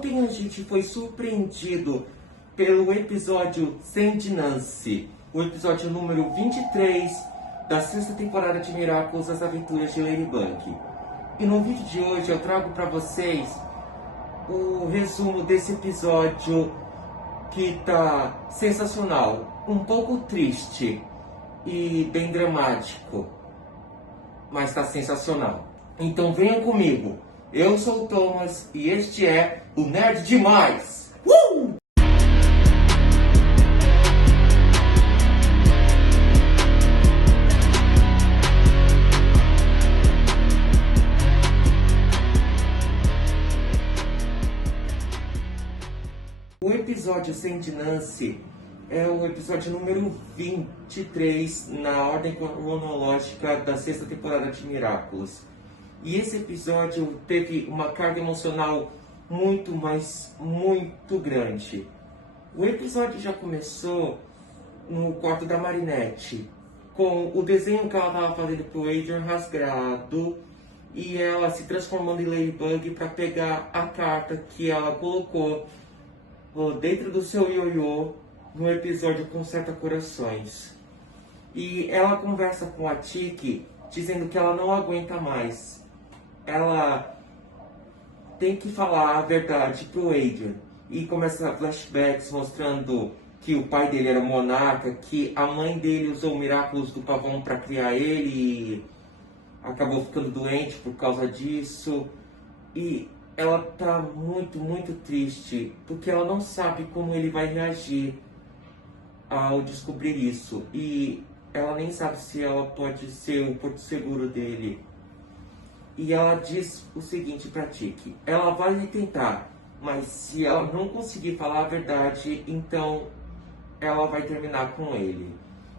ontem a gente foi surpreendido pelo episódio Sandy Nancy, o episódio número 23 da sexta temporada de Miraculous, As Aventuras de Ladybug. E no vídeo de hoje eu trago para vocês o resumo desse episódio que tá sensacional, um pouco triste e bem dramático, mas tá sensacional. Então venha comigo, eu sou o Thomas e este é o Nerd Demais! O episódio Sandy Nancy é o episódio número 23 na ordem cronológica da sexta temporada de Miraculous. E esse episódio teve uma carga emocional muito grande. O episódio já começou no quarto da Marinette, com o desenho que ela estava fazendo pro Adrian rasgado e ela se transformando em Ladybug para pegar a carta que ela colocou dentro do seu ioiô no episódio Conserta Corações. E ela conversa com a Tiki dizendo que ela não aguenta mais. Ela tem que falar a verdade pro Adrian. E começa flashbacks mostrando que o pai dele era monarca, que a mãe dele usou o Miraculous do Pavão para criar ele e acabou ficando doente por causa disso. E ela tá muito triste, porque ela não sabe como ele vai reagir ao descobrir isso. E ela nem sabe se ela pode ser o porto seguro dele. E ela diz o seguinte pra Tiki: ela vai tentar, mas se ela não conseguir falar a verdade, então ela vai terminar com ele.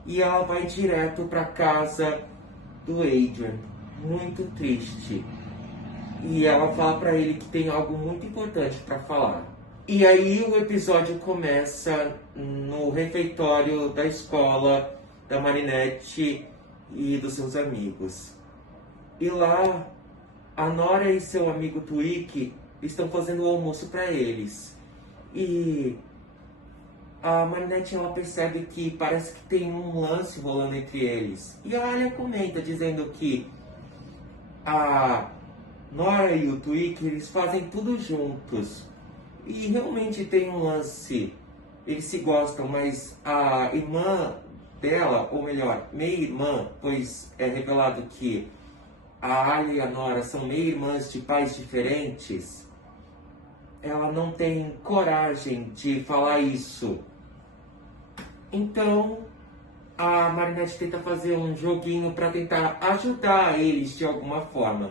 E ela vai direto pra casa do Adrian, muito triste. E ela fala pra ele que tem algo muito importante pra falar. E aí o episódio começa no refeitório da escola da Marinette e dos seus amigos. E lá a Nora e seu amigo Tweek estão fazendo o almoço para eles. E a Marinette, ela percebe que parece que tem um lance rolando entre eles. E a Alia comenta dizendo que a Nora e o Tweek, eles fazem tudo juntos. E realmente tem um lance. Eles se gostam, mas a irmã dela, ou melhor, meia-irmã, pois é revelado que a Alia e a Nora são meia-irmãs de pais diferentes, ela não tem coragem de falar isso. Então, a Marinette tenta fazer um joguinho para tentar ajudar eles de alguma forma.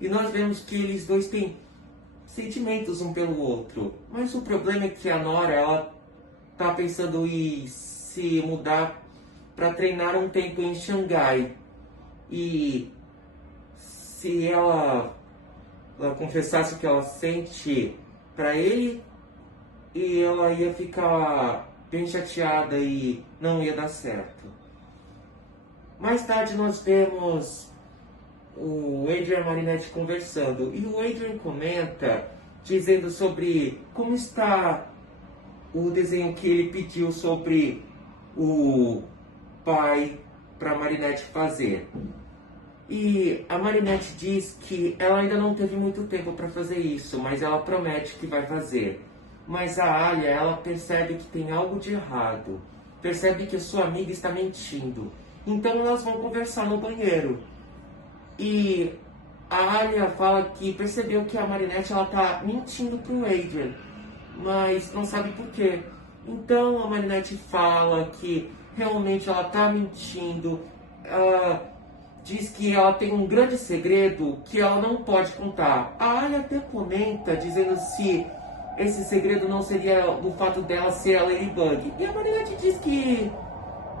E nós vemos que eles dois têm sentimentos um pelo outro. Mas o problema é que a Nora, ela tá pensando em se mudar para treinar um tempo em Xangai. E se ela confessasse o que ela sente para ele, e ela ia ficar bem chateada e não ia dar certo. Mais tarde nós vemos o Adrian e a Marinette conversando, e o Adrian comenta dizendo sobre como está o desenho que ele pediu sobre o pai para a Marinette fazer. E a Marinette diz que ela ainda não teve muito tempo para fazer isso, mas ela promete que vai fazer. Mas a Alia, ela percebe que tem algo de errado. Percebe que a sua amiga está mentindo. Então elas vão conversar no banheiro. E a Alia fala que percebeu que a Marinette, ela tá mentindo pro Adrian, mas não sabe por quê. Então a Marinette fala que realmente ela tá mentindo. Diz que ela tem um grande segredo que ela não pode contar. A Alia até comenta dizendo se esse segredo não seria do fato dela ser a Ladybug. E a Marinette diz que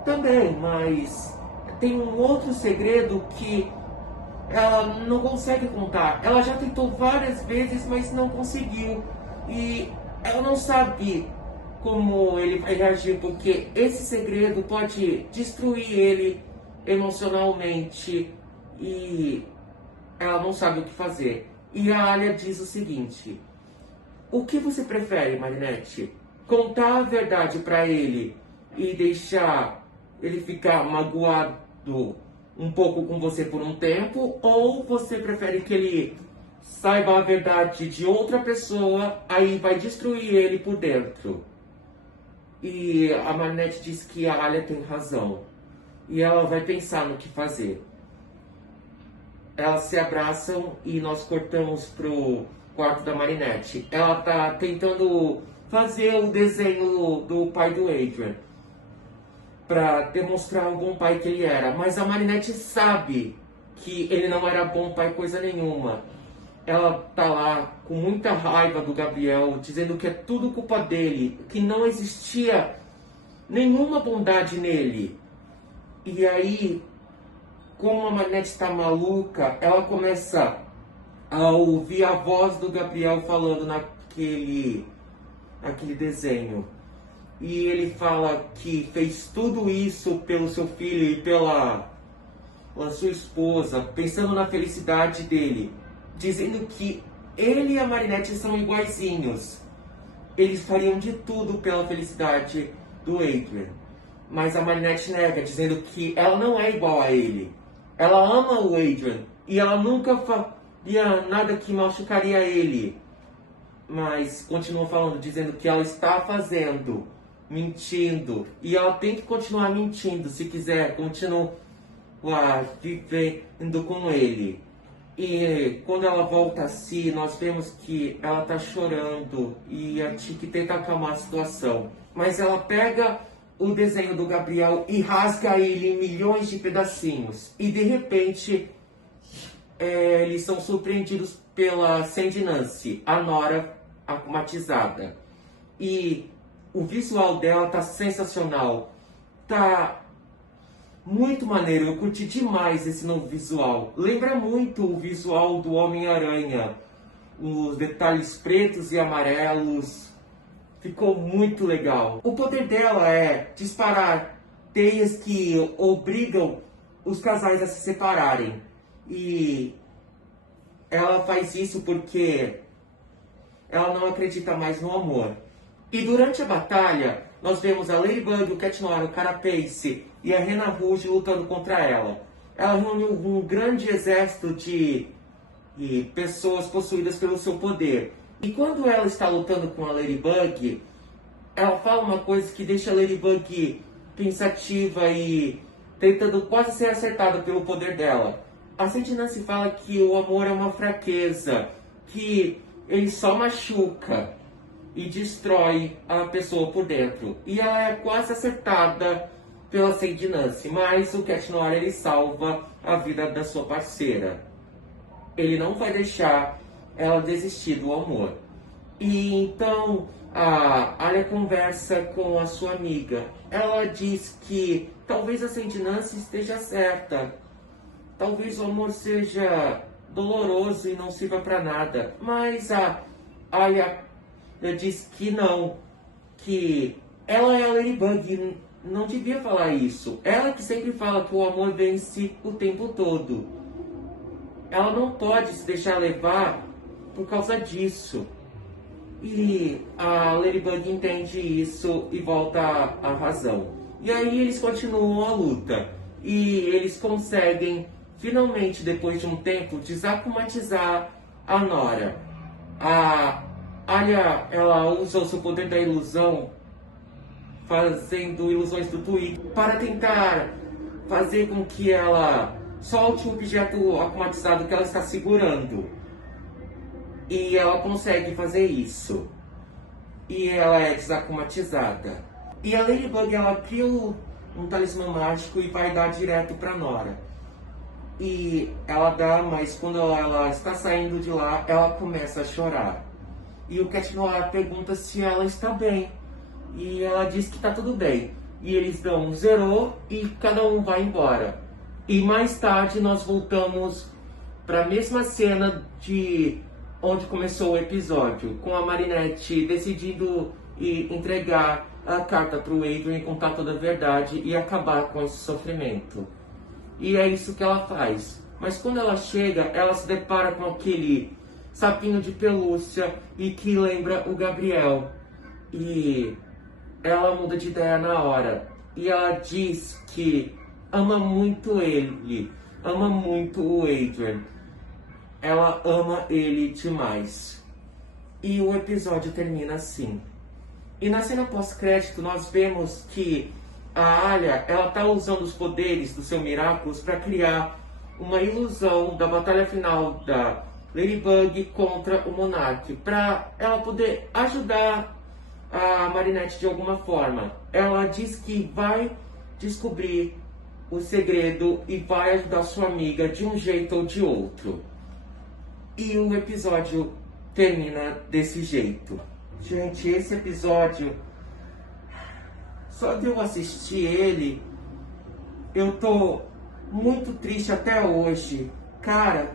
também, mas tem um outro segredo que ela não consegue contar. Ela já tentou várias vezes, mas não conseguiu. E ela não sabe como ele vai reagir, porque esse segredo pode destruir ele emocionalmente e ela não sabe o que fazer. E a Alia diz o seguinte: O que você prefere, Marinette? Contar a verdade pra ele e deixar ele ficar magoado um pouco com você por um tempo? Ou você prefere que ele saiba a verdade de outra pessoa, aí vai destruir ele por dentro? E a Marinette diz que a Alia tem razão. E ela vai pensar no que fazer. Elas se abraçam e nós cortamos pro quarto da Marinette. Ela tá tentando fazer o desenho do pai do Adrian, para demonstrar o bom pai que ele era. Mas a Marinette sabe que ele não era bom pai coisa nenhuma. Ela tá lá com muita raiva do Gabriel, dizendo que é tudo culpa dele, que não existia nenhuma bondade nele. E aí, como a Marinette está maluca, ela começa a ouvir a voz do Gabriel falando naquele desenho. E ele fala que fez tudo isso pelo seu filho e pela sua esposa, pensando na felicidade dele, dizendo que ele e a Marinette são iguaizinhos. Eles fariam de tudo pela felicidade do Adrian. Mas a Marinette nega, dizendo que ela não é igual a ele. Ela ama o Adrian e ela nunca faria nada que machucaria ele. Mas continua falando, dizendo que ela está fazendo, mentindo. E ela tem que continuar mentindo se quiser continuar vivendo com ele. E quando ela volta a si, nós vemos que ela está chorando e a Tiki tenta acalmar a situação. Mas ela pega o desenho do Gabriel e rasga ele em milhões de pedacinhos. E de repente, eles são surpreendidos pela Sandy Nancy, a Nora acumatizada. E o visual dela tá sensacional. Tá muito maneiro, eu curti demais esse novo visual. Lembra muito o visual do Homem-Aranha. Os detalhes pretos e amarelos. Ficou muito legal. O poder dela é disparar teias que obrigam os casais a se separarem. E ela faz isso porque ela não acredita mais no amor. E durante a batalha, nós vemos a Ladybug, o Cat Noir, o Carapace e a Rena Rouge lutando contra ela. Ela reuniu um grande exército de pessoas possuídas pelo seu poder. E quando ela está lutando com a Ladybug, ela fala uma coisa que deixa a Ladybug pensativa e tentando quase ser acertada pelo poder dela. A Sandy Nancy fala que o amor é uma fraqueza, que ele só machuca e destrói a pessoa por dentro. E ela é quase acertada pela Sandy Nancy, mas o Cat Noir ele salva a vida da sua parceira. Ele não vai deixar ela desistir do amor. E então a Alia conversa com a sua amiga. Ela diz que talvez a Sandy Nancy esteja certa. Talvez o amor seja doloroso e não sirva para nada. Mas a Alia diz que não. Que ela é a Ladybug. Não devia falar isso. Ela que sempre fala que o amor vence o tempo todo. Ela não pode se deixar levar por causa disso. E a Ladybug entende isso e volta à razão. E aí eles continuam a luta. E eles conseguem, finalmente, depois de um tempo, desacumatizar a Nora. A Alia, ela usa o seu poder da ilusão, fazendo ilusões do Twitter, para tentar fazer com que ela solte o objeto acumatizado que ela está segurando. E ela consegue fazer isso. E ela é desacumatizada. E a Ladybug, ela cria um talismã mágico e vai dar direto para Nora. E ela dá, mas quando ela está saindo de lá, ela começa a chorar. E o Cat Noir pergunta se ela está bem. E ela diz que está tudo bem. E eles dão um zero e cada um vai embora. E mais tarde nós voltamos para a mesma cena de onde começou o episódio, com a Marinette decidindo entregar a carta para o Adrian e contar toda a verdade e acabar com esse sofrimento. E é isso que ela faz. Mas quando ela chega, ela se depara com aquele sapinho de pelúcia e que lembra o Gabriel. E ela muda de ideia na hora. E ela diz que ama muito ele, ama muito o Adrian. Ela ama ele demais. E o episódio termina assim. E na cena pós-crédito nós vemos que a Alia, ela tá usando os poderes do seu Miraculous para criar uma ilusão da batalha final da Ladybug contra o Monarch, para ela poder ajudar a Marinette de alguma forma. Ela diz que vai descobrir o segredo e vai ajudar sua amiga de um jeito ou de outro. E o episódio termina desse jeito. Gente, esse episódio, só de eu assistir ele, eu tô muito triste até hoje. Cara,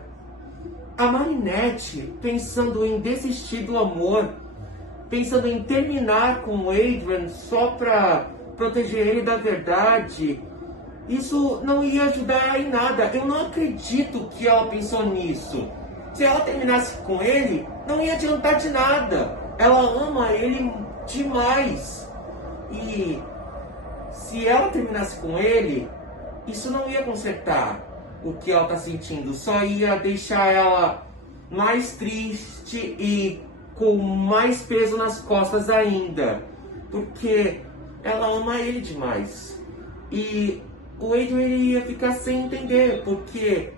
a Marinette pensando em desistir do amor, pensando em terminar com o Adrian só pra proteger ele da verdade, isso não ia ajudar em nada. Eu não acredito que ela pensou nisso. Se ela terminasse com ele, não ia adiantar de nada. Ela ama ele demais. E se ela terminasse com ele, isso não ia consertar o que ela tá sentindo. Só ia deixar ela mais triste e com mais peso nas costas ainda. Porque ela ama ele demais. E o Adrian ia ficar sem entender, porque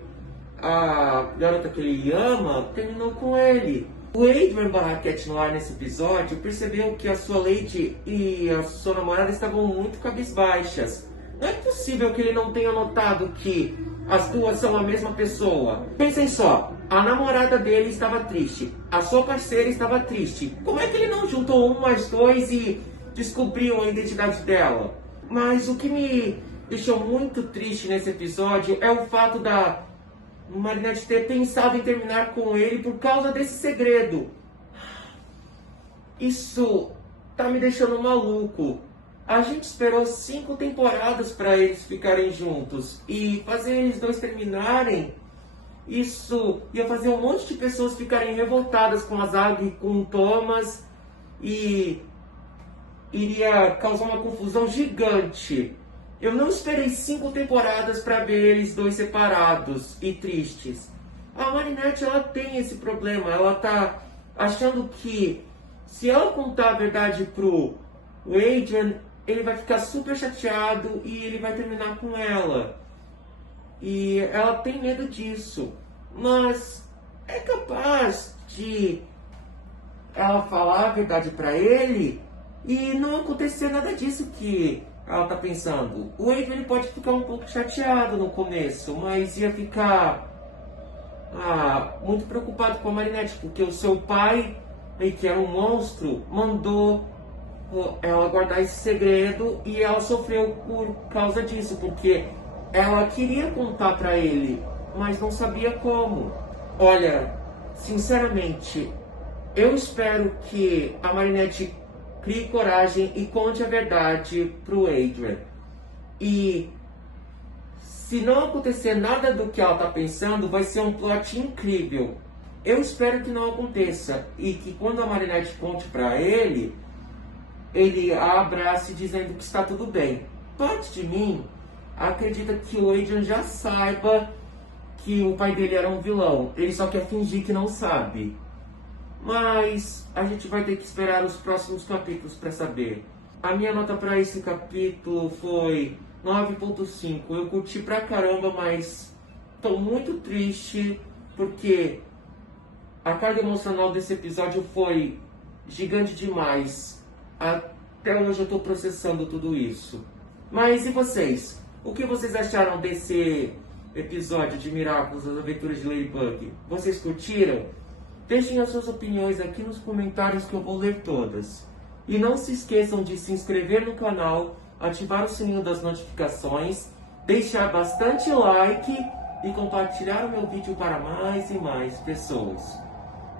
a garota que ele ama terminou com ele. O Adrian / Cat Noir nesse episódio percebeu que a sua Lady e a sua namorada estavam muito cabisbaixas. Não é possível que ele não tenha notado que as duas são a mesma pessoa. Pensem só, a namorada dele estava triste, a sua parceira estava triste. Como é que ele não juntou 1 mais 2 e descobriu a identidade dela? Mas o que me deixou muito triste nesse episódio é o fato da Marinette ter pensado em terminar com ele por causa desse segredo. Isso tá me deixando maluco. A gente esperou 5 temporadas para eles ficarem juntos e fazer eles dois terminarem. Isso ia fazer um monte de pessoas ficarem revoltadas com a Zag e com o Thomas e iria causar uma confusão gigante. Eu não esperei 5 temporadas para ver eles dois separados e tristes. A Marinette, ela tem esse problema. Ela tá achando que se ela contar a verdade pro Adrian, ele vai ficar super chateado e ele vai terminar com ela. E ela tem medo disso. Mas é capaz de ela falar a verdade para ele e não acontecer nada disso que ela tá pensando. O Adrian, ele pode ficar um pouco chateado no começo, mas ia ficar muito preocupado com a Marinette, porque o seu pai, que era um monstro, mandou ela guardar esse segredo e ela sofreu por causa disso, porque ela queria contar pra ele, mas não sabia como. Olha, sinceramente, eu espero que a Marinette crie coragem e conte a verdade pro Adrian. E se não acontecer nada do que ela tá pensando, vai ser um plot incrível. Eu espero que não aconteça e que quando a Marinette conte pra ele a abrace dizendo que está tudo bem. Parte de mim acredita que o Adrian já saiba que o pai dele era um vilão. Ele só quer fingir que não sabe. Mas a gente vai ter que esperar os próximos capítulos para saber. A minha nota para esse capítulo foi 9.5. Eu curti pra caramba, mas tô muito triste porque a carga emocional desse episódio foi gigante demais. Até hoje eu tô processando tudo isso. Mas e vocês? O que vocês acharam desse episódio de Miraculous, as aventuras de Ladybug? Vocês curtiram? Deixem as suas opiniões aqui nos comentários que eu vou ler todas. E não se esqueçam de se inscrever no canal, ativar o sininho das notificações, deixar bastante like e compartilhar o meu vídeo para mais e mais pessoas.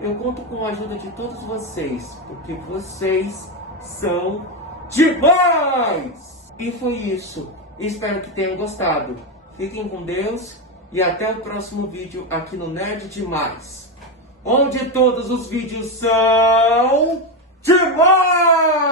Eu conto com a ajuda de todos vocês, porque vocês são demais! E foi isso. Espero que tenham gostado. Fiquem com Deus e até o próximo vídeo aqui no Nerd Demais. onde todos os vídeos são demais!